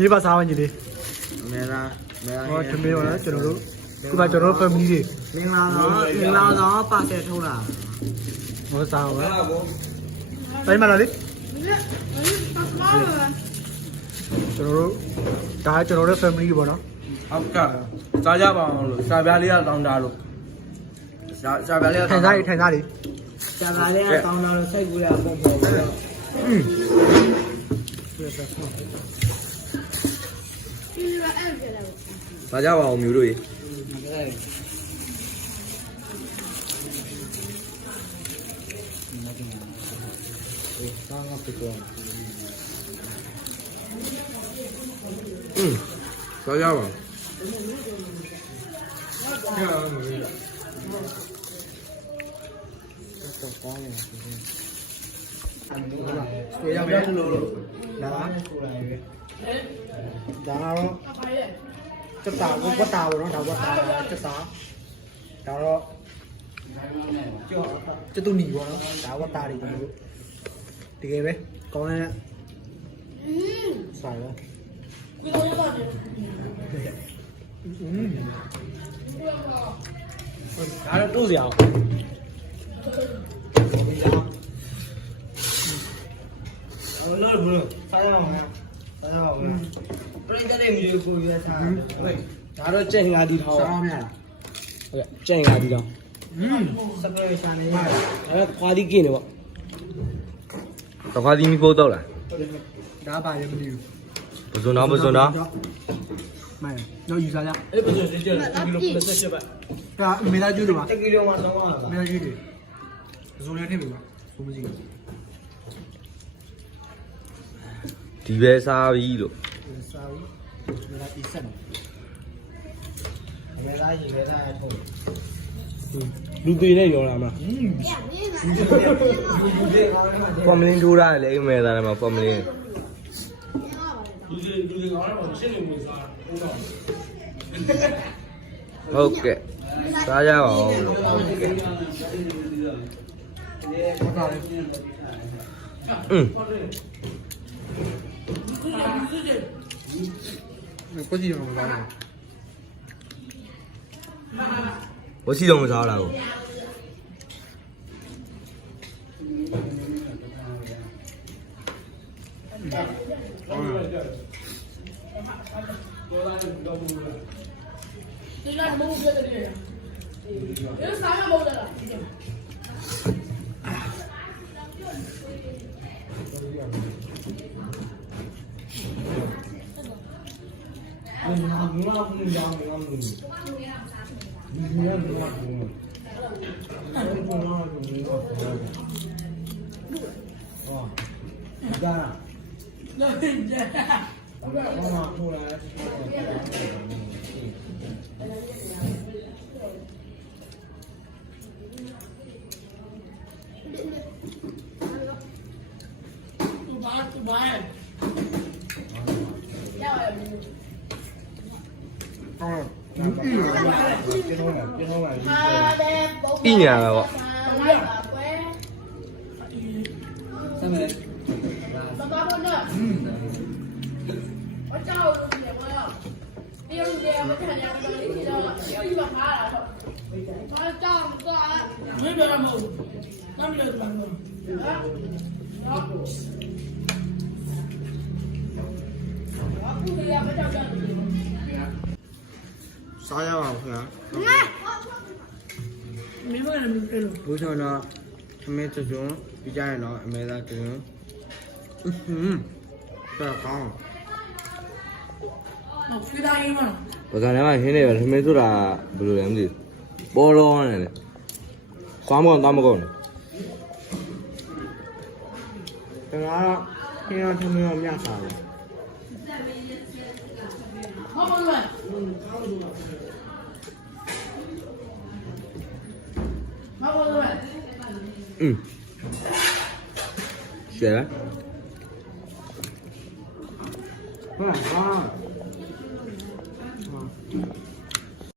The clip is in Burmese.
ဒီပါစားဝင်ကြီးလေး မဲလားမဲလား ဟောသမီးရောလားကျွန်တော်တို့ခုမှကျွန်တော်တို့ family တွေ မင်္ဂလာတော့ပါဆယ်ထုတ်လာ ဟောစားအောင်ပါတိုင်းမလားလေကျွန်တော်တို့ဒါကျွန်တော်တို့ family တွေပေါ့နော် ဟုတ်ကဲ့စားကြပါအောင်လို့ရှာပြားလေးကတောင်းတာလို့ရှာပြားလေးက ထိုင်စားလေးထိုင်စားလေး ရှာပြားလေးကတောင်းတာလို့စိတ်ကူးရပုံပေါ်ပြီးတော့စားကြပါအောင်မျိုးတို့ရေစားကြပါဆွေရပြလို့ဒါကတော့တက်တာကိုဝတ်တာပေါ့နော်ဒါဝတ်တာတက်တာဒါတော့ကျတူနီပေါ့နော်ဒါဝတ်တာတွေကျွန်တော်တို့တကယ်ပဲကောင်းတဲ့ဆိုင်ပါဒါတော့တိုးစရာအောင်လို့လို့စားရအောင်စားရအောင်ပြိတ္တတွေမျိုးကိုရထားဟုတ်ဒါတော့ကျင့်ငါဒီထောင်းစားရမလားဟုတ်ကဲ့ကျင့်ငါဒီထောင်းစပယ်ရှာနေရတယ်ခွာဒီกินနေပေါ့တခွာဒီမီဖို့တော့လားဒါပါရမလို့ ဘဇွန်တော့မိုင်းတော့ယူစားရ အဲ့ဘဇွန်ကျ1ကီလို58ဘတ်ဒါမေလာကျူးတယ်ပါ1ကီလိုမှာတော့ပါမေလာကျူးတယ်ဇုံလေးထည့်ပြီပါဘုံမကြီးဒီပဲစားပြီလို့စားပြီမေလာအစ်ဆက်မေလာရေလာရထုတ်လူတွေနဲ့ရောလာမှာဖော်မလင်းထိုးရတယ်လေအိမ်မဲသားထဲမှာဖော်မလင်းလူတွေကောင်းတယ်ပေါ့ရှင်းနေမျိုးစားဟုတ်ကဲ့စားကြပါဦးလို့ဟုတ်ကဲ့ကိုကြည့်ရအောင်လားဝစီတော့မစားလားကို一年了吧？啥呀，王哥？不像那，没这种，比较那没那这种，这好。我昨天晚上那个没做啦，不是样子，包了呢，三毛打不够呢。这个平常他们要面啥的？学了。啊。